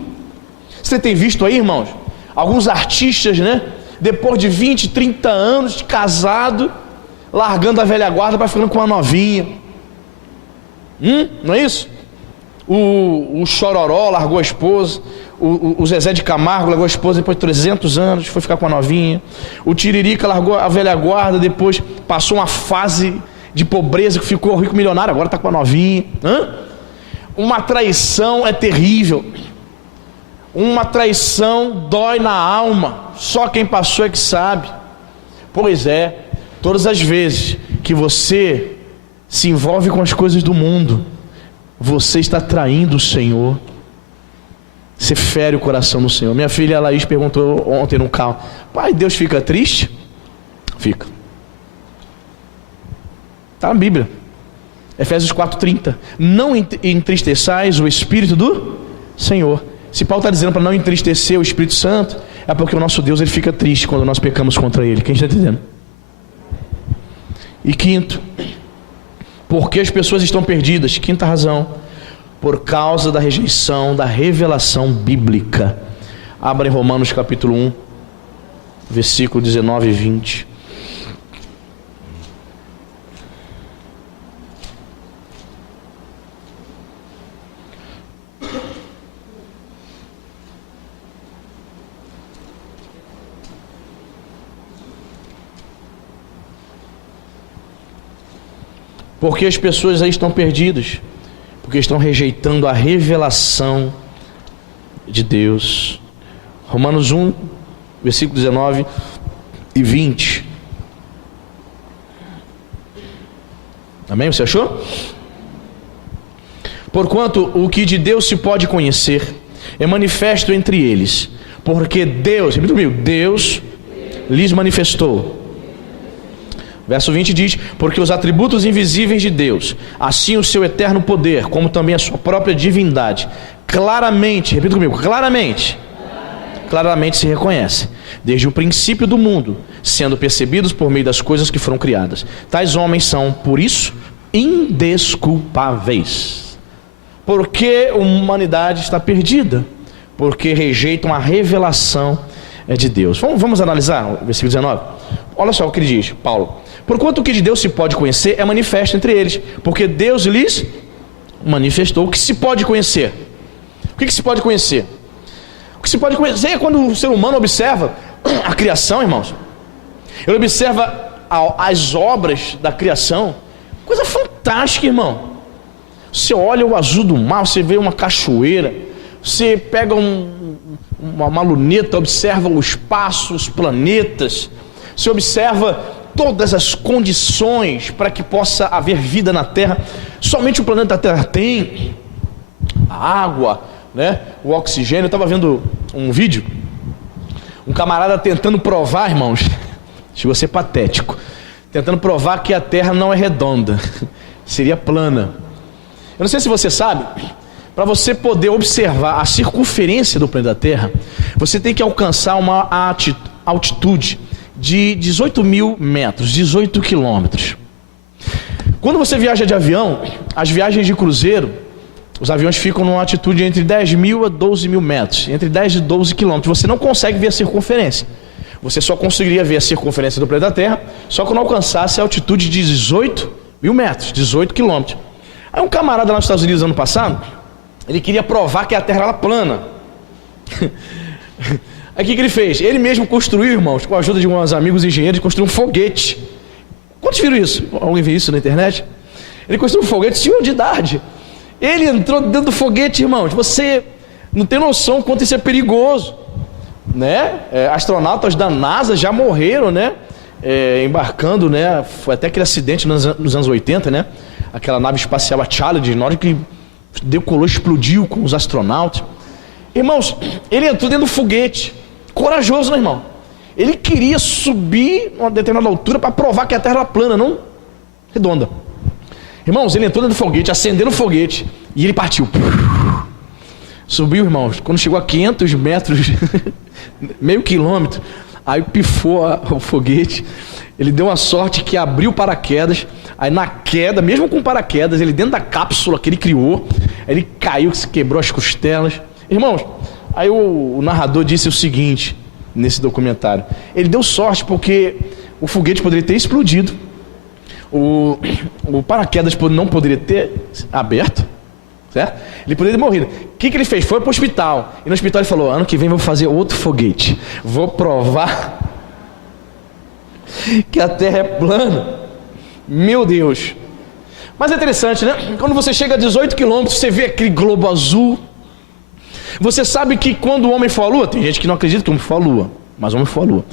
Você tem visto aí, irmãos, alguns artistas, né? Depois de 20, 30 anos de casado, largando a velha guarda para ficando com uma novinha. Não é isso? O Chororó largou a esposa. O Zezé de Camargo largou a esposa depois de 300 anos, foi ficar com a novinha. O Tiririca largou a velha guarda, depois passou uma fase de pobreza, que ficou rico milionário, agora está com a novinha. Uma traição é terrível. Uma traição dói na alma. Só quem passou é que sabe. Pois é, todas as vezes que você se envolve com as coisas do mundo, você está traindo o Senhor. Você fere o coração do Senhor. Minha filha Laís perguntou ontem no carro: pai, Deus fica triste? Fica. Está na Bíblia, Efésios 4:30. Não entristeçais o Espírito do Senhor. Se Paulo está dizendo para não entristecer o Espírito Santo, é porque o nosso Deus ele fica triste quando nós pecamos contra Ele. Quem está entendendo? E quinto, porque as pessoas estão perdidas. Quinta razão: por causa da rejeição da revelação bíblica. Abra em Romanos capítulo 1, versículo 19 e 20. Porque as pessoas aí estão perdidas, porque estão rejeitando a revelação de Deus. Romanos 1, versículo 19 e 20. Amém? Você achou? Porquanto o que de Deus se pode conhecer é manifesto entre eles, porque Deus, repita comigo, Deus lhes manifestou. Verso 20 diz: porque os atributos invisíveis de Deus, assim o seu eterno poder, como também a sua própria divindade, claramente, repita comigo, claramente se reconhece, desde o princípio do mundo, sendo percebidos por meio das coisas que foram criadas. Tais homens são, por isso, indesculpáveis. Porque a humanidade está perdida, porque rejeitam a revelação de Deus. Vamos analisar o versículo 19. olha só o que ele diz, Paulo. Porquanto o que de Deus se pode conhecer é manifesto entre eles, porque Deus lhes manifestou. O que se pode conhecer? O que se pode conhecer? O que se pode conhecer é quando o ser humano observa a criação, irmãos. Ele observa as obras da criação. Coisa fantástica, irmão. Você olha o azul do mar, você vê uma cachoeira, você pega uma luneta, observa o espaço, os planetas, você observa todas as condições para que possa haver vida na Terra. Somente o planeta Terra tem a água, né? O oxigênio. Eu estava vendo um vídeo, um camarada tentando provar, irmãos, chegou a ser patético, tentando provar que a Terra não é redonda, seria plana. Eu não sei se você sabe, para você poder observar a circunferência do planeta Terra, você tem que alcançar uma altitude de 18 mil metros, 18 quilômetros. Quando você viaja de avião, as viagens de cruzeiro, os aviões ficam numa altitude entre 10 mil a 12 mil metros, entre 10 e 12 quilômetros. Você não consegue ver a circunferência. Você só conseguiria ver a circunferência do planeta Terra só quando alcançasse a altitude de 18 mil metros, 18 quilômetros. Aí um camarada lá nos Estados Unidos ano passado, ele queria provar que a Terra era plana. Aí o que ele fez? Ele mesmo construiu, irmãos, com a ajuda de uns amigos engenheiros, construiu um foguete. Quantos viram isso? Alguém viu isso na internet? Ele construiu um foguete, senhor de idade. Ele entrou dentro do foguete, irmãos. Você não tem noção quanto isso é perigoso, né? Astronautas da NASA já morreram, né? Embarcando, né? Foi até aquele acidente nos anos 80, né? Aquela nave espacial, a Challenger, na hora que decolou, explodiu com os astronautas. Irmãos, ele entrou dentro do foguete. Corajoso, né, irmão? Ele queria subir a uma determinada altura para provar que a Terra era plana, não redonda. Irmãos, ele entrou dentro do foguete, acendeu o foguete e ele partiu. Subiu, irmãos. Quando chegou a 500 metros, meio quilômetro, aí pifou o foguete. Ele deu uma sorte que abriu o paraquedas. Aí na queda, mesmo com paraquedas, ele dentro da cápsula que ele criou, ele caiu, se quebrou as costelas. Irmãos, aí o narrador disse o seguinte nesse documentário: ele deu sorte porque o foguete poderia ter explodido, o paraquedas não poderia ter aberto, certo? Ele poderia ter morrido. O que ele fez? Foi para o hospital, e no hospital ele falou: ano que vem vou fazer outro foguete, vou provar que a Terra é plana. Meu Deus. Mas é interessante, né? Quando você chega a 18 quilômetros, você vê aquele globo azul. Você sabe que quando o homem foi à Lua, tem gente que não acredita que o homem foi à Lua, mas o homem foi à Lua.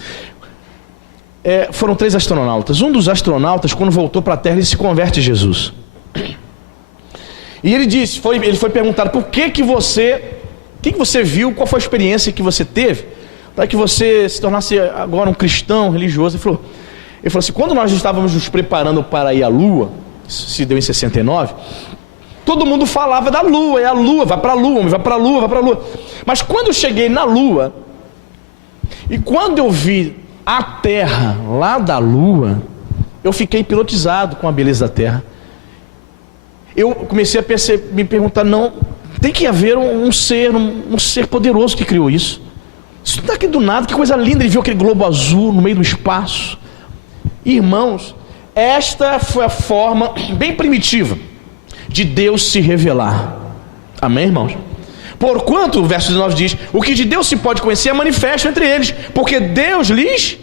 Foram 3 astronautas. Um dos astronautas, quando voltou para a Terra, ele se converte a Jesus. E ele disse, ele foi perguntado: por que você viu, qual foi a experiência que você teve para que você se tornasse agora um cristão religioso? Ele falou assim: quando nós estávamos nos preparando para ir à Lua, isso se deu em 69, todo mundo falava da Lua, a Lua, vai para a Lua, vai para a Lua, vai para a Lua. Mas quando eu cheguei na Lua, e quando eu vi a Terra lá da Lua, eu fiquei hipnotizado com a beleza da Terra. Eu comecei a me perguntar: não, tem que haver um ser poderoso que criou isso. Isso não está aqui do nada, que coisa linda. Ele viu aquele globo azul no meio do espaço. Irmãos, esta foi a forma bem primitiva de Deus se revelar. Amém, irmãos? Porquanto, o verso 19 diz: o que de Deus se pode conhecer é manifesto entre eles, porque Deus lhes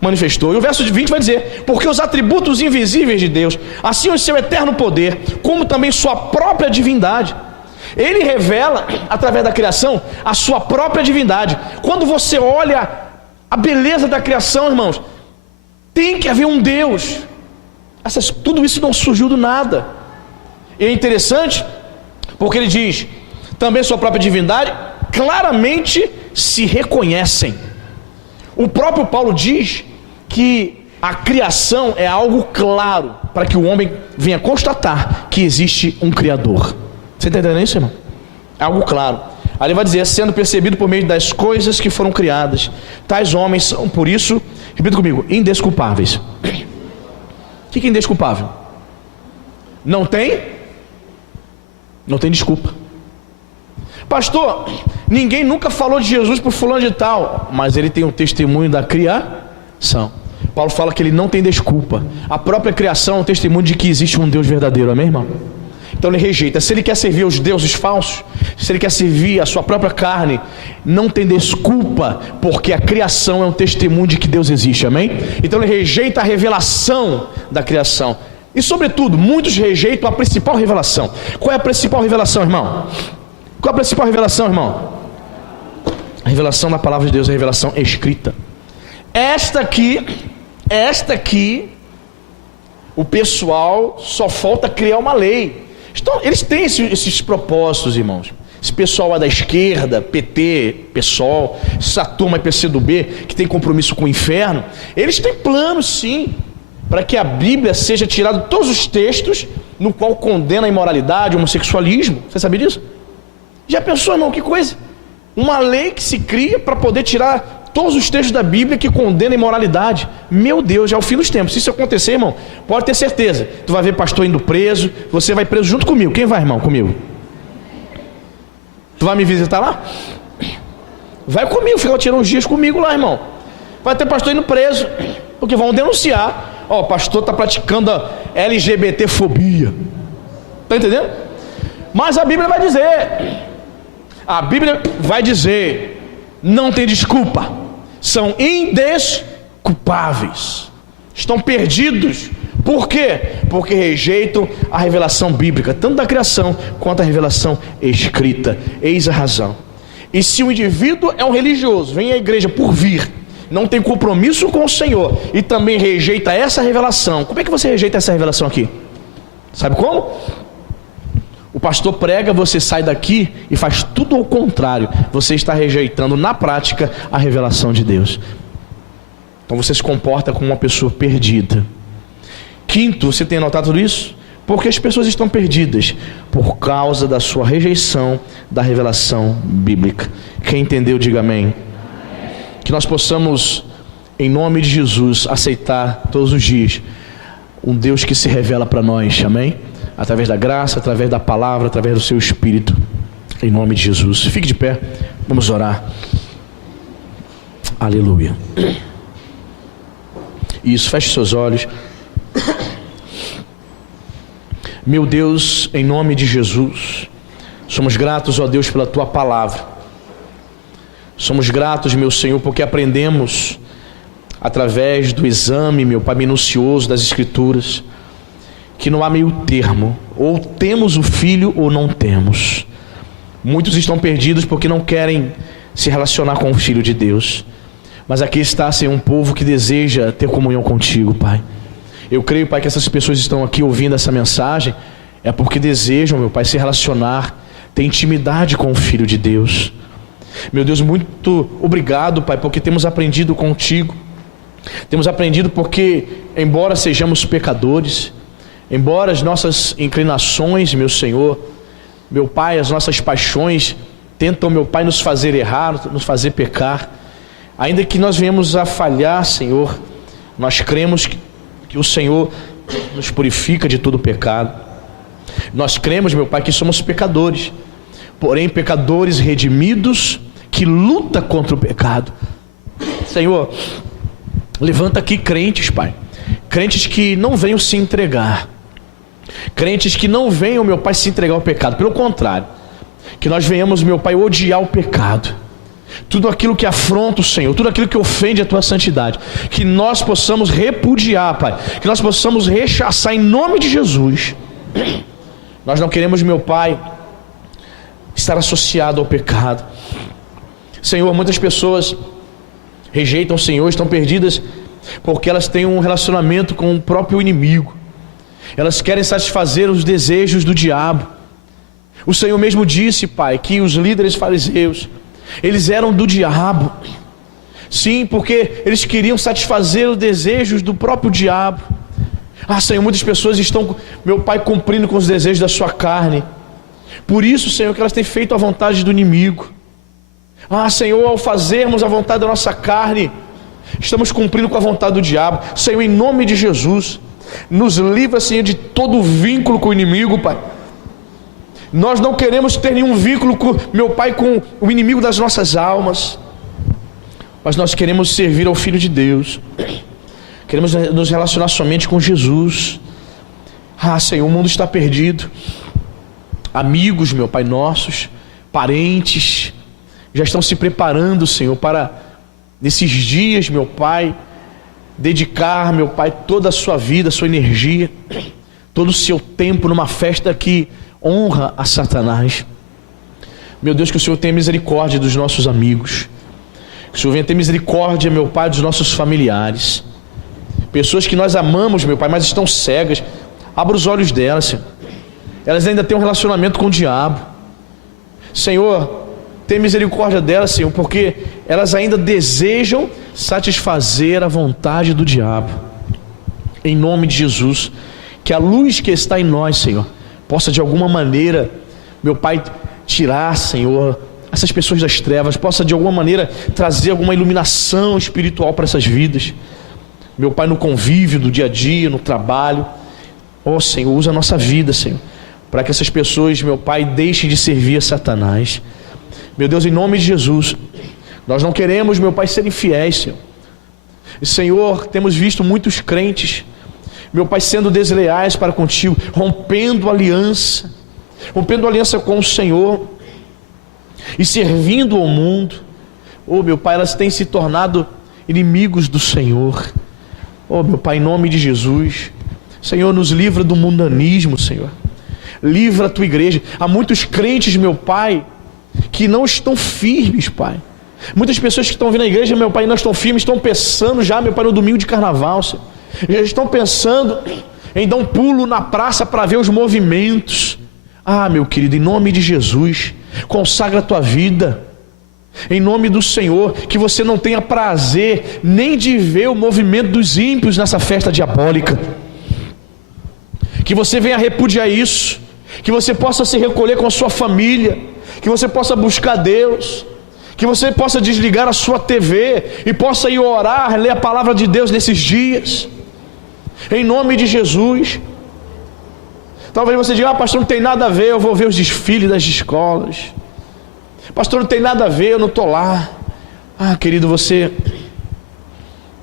manifestou. E o verso 20 vai dizer: porque os atributos invisíveis de Deus, assim o seu eterno poder, como também sua própria divindade, ele revela através da criação a sua própria divindade. Quando você olha a beleza da criação, irmãos, tem que haver um Deus. Tudo isso não surgiu do nada. E é interessante porque ele diz também sua própria divindade, claramente se reconhecem. O próprio Paulo diz que a criação é algo claro para que o homem venha constatar que existe um Criador. Você está entendendo isso, irmão? É algo claro. Aí ele vai dizer: sendo percebido por meio das coisas que foram criadas, tais homens são, por isso, repita comigo, indesculpáveis. O que é indesculpável? Não tem desculpa. Pastor, ninguém nunca falou de Jesus por fulano de tal, mas ele tem o testemunho da criação. Paulo fala que ele não tem desculpa. A própria criação é um testemunho de que existe um Deus verdadeiro, amém, irmão? Então ele rejeita. Se ele quer servir aos deuses falsos, se ele quer servir a sua própria carne, não tem desculpa, porque a criação é um testemunho de que Deus existe, amém? Então ele rejeita a revelação da criação. E sobretudo, muitos rejeitam a principal revelação. Qual é a principal revelação, irmão? Qual é a principal revelação, irmão? A revelação da palavra de Deus é a revelação escrita. Esta aqui, o pessoal só falta criar uma lei. Então, eles têm esses propósitos, irmãos. Esse pessoal é da esquerda, PT, PSOL, essa turma é PCdoB, que tem compromisso com o inferno, eles têm planos, sim, para que a Bíblia seja tirada de todos os textos no qual condena a imoralidade, o homossexualismo. Você sabia disso? Já pensou, irmão, que coisa? Uma lei que se cria para poder tirar todos os textos da Bíblia que condenam a imoralidade. Meu Deus, já é o fim dos tempos. Se isso acontecer, irmão, pode ter certeza. Tu vai ver pastor indo preso, você vai preso junto comigo. Quem vai, irmão, comigo? Tu vai me visitar lá? Vai comigo, fica tirando uns dias comigo lá, irmão. Vai ter pastor indo preso, porque vão denunciar. Ó, o pastor está praticando a LGBTfobia. Tá entendendo? Mas a Bíblia vai dizer, não tem desculpa. São indesculpáveis, estão perdidos. Por quê? Porque rejeitam a revelação bíblica, tanto da criação quanto a revelação escrita. Eis a razão. E se o indivíduo é um religioso, vem à igreja por vir, não tem compromisso com o Senhor e também rejeita essa revelação, como é que você rejeita essa revelação aqui? Sabe como? O pastor prega, você sai daqui e faz tudo ao contrário. Você está rejeitando na prática a revelação de Deus. Então você se comporta como uma pessoa perdida. Quinto, você tem notado tudo isso? Porque as pessoas estão perdidas por causa da sua rejeição da revelação bíblica. Quem entendeu, diga amém. Que nós possamos, em nome de Jesus, aceitar todos os dias um Deus que se revela para nós, amém? Através da graça, através da palavra, através do seu Espírito, em nome de Jesus. Fique de pé, vamos orar. Aleluia. Isso, feche seus olhos. Meu Deus, em nome de Jesus, somos gratos, ó Deus, pela tua palavra. Somos gratos, meu Senhor, porque aprendemos através do exame, meu Pai, minucioso das Escrituras, que não há meio termo, ou temos o Filho ou não temos. Muitos estão perdidos porque não querem se relacionar com o Filho de Deus. Mas aqui está, Senhor, um povo que deseja ter comunhão contigo, Pai. Eu creio, Pai, que essas pessoas estão aqui ouvindo essa mensagem é porque desejam, meu Pai, se relacionar, ter intimidade com o Filho de Deus. Meu Deus, muito obrigado, Pai, porque temos aprendido contigo. Temos aprendido porque, embora sejamos pecadores, embora as nossas inclinações, meu Senhor, meu Pai, as nossas paixões tentam, meu Pai, nos fazer errar, nos fazer pecar, ainda que nós venhamos a falhar, Senhor, nós cremos que o Senhor nos purifica de todo pecado. Nós cremos, meu Pai, que somos pecadores, porém pecadores redimidos que luta contra o pecado. Senhor, levanta aqui crentes, Pai, crentes que não venham se entregar, crentes que não venham, meu Pai, se entregar ao pecado, pelo contrário, que nós venhamos, meu Pai, odiar o pecado, tudo aquilo que afronta o Senhor, tudo aquilo que ofende a tua santidade, que nós possamos repudiar, Pai, que nós possamos rechaçar em nome de Jesus. Nós não queremos, meu Pai, estar associado ao pecado. Senhor, muitas pessoas rejeitam o Senhor, estão perdidas porque elas têm um relacionamento com o próprio inimigo. Elas querem satisfazer os desejos do diabo. O Senhor mesmo disse, Pai, que os líderes fariseus, eles eram do diabo. Sim, porque eles queriam satisfazer os desejos do próprio diabo. Ah, Senhor, muitas pessoas estão, meu Pai, cumprindo com os desejos da sua carne. Por isso, Senhor, que elas têm feito a vontade do inimigo. Ah, Senhor, ao fazermos a vontade da nossa carne, estamos cumprindo com a vontade do diabo. Senhor, em nome de Jesus, nos livra, Senhor, de todo vínculo com o inimigo, Pai. Nós não queremos ter nenhum vínculo, meu Pai, com o inimigo das nossas almas, mas nós queremos servir ao Filho de Deus. Queremos nos relacionar somente com Jesus. Senhor, o mundo está perdido. Amigos, meu Pai, nossos, parentes, já estão se preparando, Senhor, para nesses dias, meu Pai, dedicar, meu Pai, toda a sua vida, a sua energia, todo o seu tempo numa festa que honra a Satanás. Meu Deus, que o Senhor tenha misericórdia dos nossos amigos, que o Senhor venha ter misericórdia, meu Pai, dos nossos familiares, pessoas que nós amamos, meu Pai, mas estão cegas. Abra os olhos delas, Senhor. Elas ainda têm um relacionamento com o diabo. Senhor, tem misericórdia delas, Senhor, porque elas ainda desejam satisfazer a vontade do diabo. Em nome de Jesus, que a luz que está em nós, Senhor, possa de alguma maneira, meu Pai, tirar, Senhor, essas pessoas das trevas, possa de alguma maneira trazer alguma iluminação espiritual para essas vidas. Meu Pai, no convívio do dia a dia, no trabalho. Senhor, usa a nossa vida, Senhor, para que essas pessoas, meu Pai, deixem de servir a Satanás. Meu Deus, em nome de Jesus, nós não queremos, meu Pai, ser infiéis, Senhor. E, Senhor, temos visto muitos crentes, meu Pai, sendo desleais para contigo, rompendo aliança com o Senhor e servindo ao mundo. Meu Pai, elas têm se tornado inimigos do Senhor. Meu Pai, em nome de Jesus, Senhor, nos livra do mundanismo, Senhor. Livra a tua igreja. Há muitos crentes, meu Pai, que não estão firmes, Pai. Muitas pessoas que estão vindo à igreja, meu Pai, não estão firmes, estão pensando já, meu Pai, no domingo de carnaval, Senhor. Já estão pensando em dar um pulo na praça para ver os movimentos. Meu querido, em nome de Jesus, consagra a tua vida. Em nome do Senhor, que você não tenha prazer nem de ver o movimento dos ímpios nessa festa diabólica. Que você venha repudiar isso, que você possa se recolher com a sua família, que você possa buscar Deus, que você possa desligar a sua TV e possa ir orar, ler a palavra de Deus nesses dias, em nome de Jesus. Talvez você diga: pastor, não tem nada a ver, eu vou ver os desfiles das escolas. Pastor, não tem nada a ver, eu não estou lá. Querido, você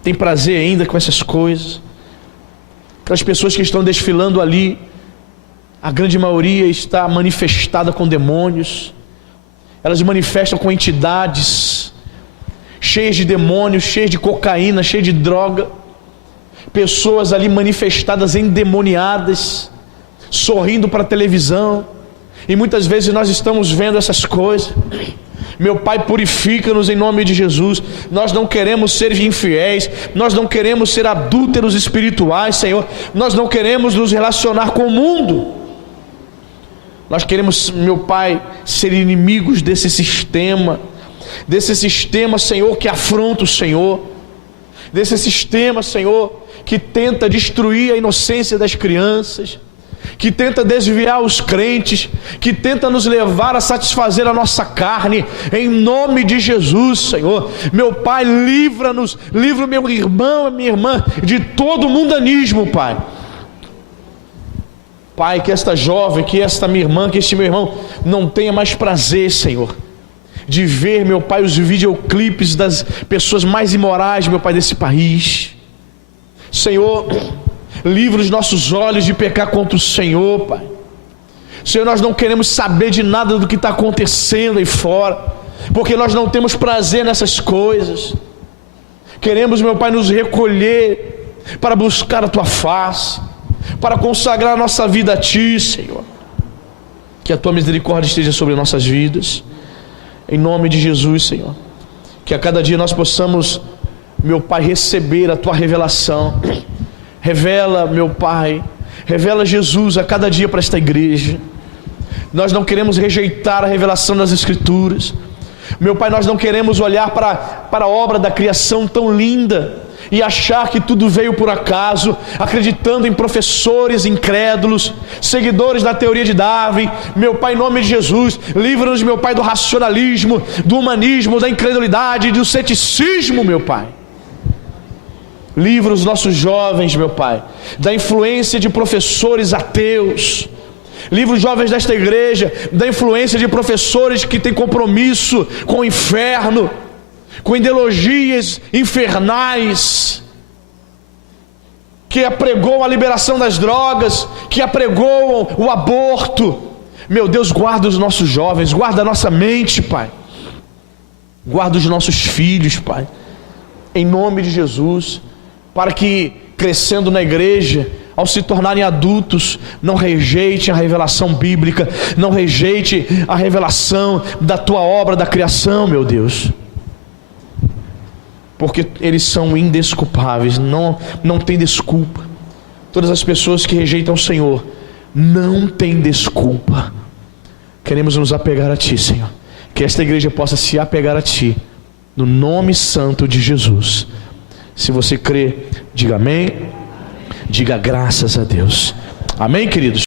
tem prazer ainda com essas coisas? Aquelas pessoas que estão desfilando ali, a grande maioria está manifestada com demônios. Elas manifestam com entidades cheias de demônios, cheias de cocaína, cheias de droga. Pessoas ali manifestadas endemoniadas, sorrindo para a televisão. E muitas vezes nós estamos vendo essas coisas. Meu Pai, purifica-nos em nome de Jesus. Nós não queremos ser infiéis, nós não queremos ser adúlteros espirituais, Senhor. Nós não queremos nos relacionar com o mundo. Nós queremos, meu Pai, ser inimigos desse sistema, Senhor, que afronta o Senhor, desse sistema, Senhor, que tenta destruir a inocência das crianças, que tenta desviar os crentes, que tenta nos levar a satisfazer a nossa carne. Em nome de Jesus, Senhor, meu Pai, livra-nos, livra o meu irmão, a minha irmã de todo mundanismo, Pai. Pai, que esta jovem, que esta minha irmã, que este meu irmão não tenha mais prazer, Senhor, de ver, meu Pai, os videoclipes das pessoas mais imorais, meu Pai, desse país. Senhor, livra os nossos olhos de pecar contra o Senhor, Pai. Senhor, nós não queremos saber de nada do que está acontecendo aí fora, porque nós não temos prazer nessas coisas. Queremos, meu Pai, nos recolher para buscar a Tua face, para consagrar a nossa vida a Ti, Senhor. Que a Tua misericórdia esteja sobre nossas vidas, em nome de Jesus, Senhor. Que a cada dia nós possamos, meu Pai, receber a Tua revelação. Revela, meu Pai, revela Jesus a cada dia para esta igreja. Nós não queremos rejeitar a revelação das Escrituras. Meu Pai, nós não queremos olhar para a obra da criação tão linda e achar que tudo veio por acaso, acreditando em professores incrédulos, seguidores da teoria de Darwin. Meu Pai, em nome de Jesus, livra-nos, meu Pai, do racionalismo, do humanismo, da incredulidade, do ceticismo, meu Pai. Livra os nossos jovens, meu Pai, da influência de professores ateus. Livra os jovens desta igreja da influência de professores que têm compromisso com o inferno, com ideologias infernais. que apregou a liberação das drogas, que apregou o aborto. Meu Deus, guarda os nossos jovens, guarda a nossa mente, Pai. Guarda os nossos filhos, Pai, em nome de Jesus, para que, crescendo na igreja, ao se tornarem adultos, não rejeite a revelação bíblica, não rejeite a revelação da Tua obra da criação, meu Deus, porque eles são indesculpáveis, não tem desculpa. Todas as pessoas que rejeitam o Senhor não tem desculpa. Queremos nos apegar a Ti, Senhor, que esta igreja possa se apegar a Ti, no nome santo de Jesus. Se você crê, diga amém, diga graças a Deus. Amém, queridos?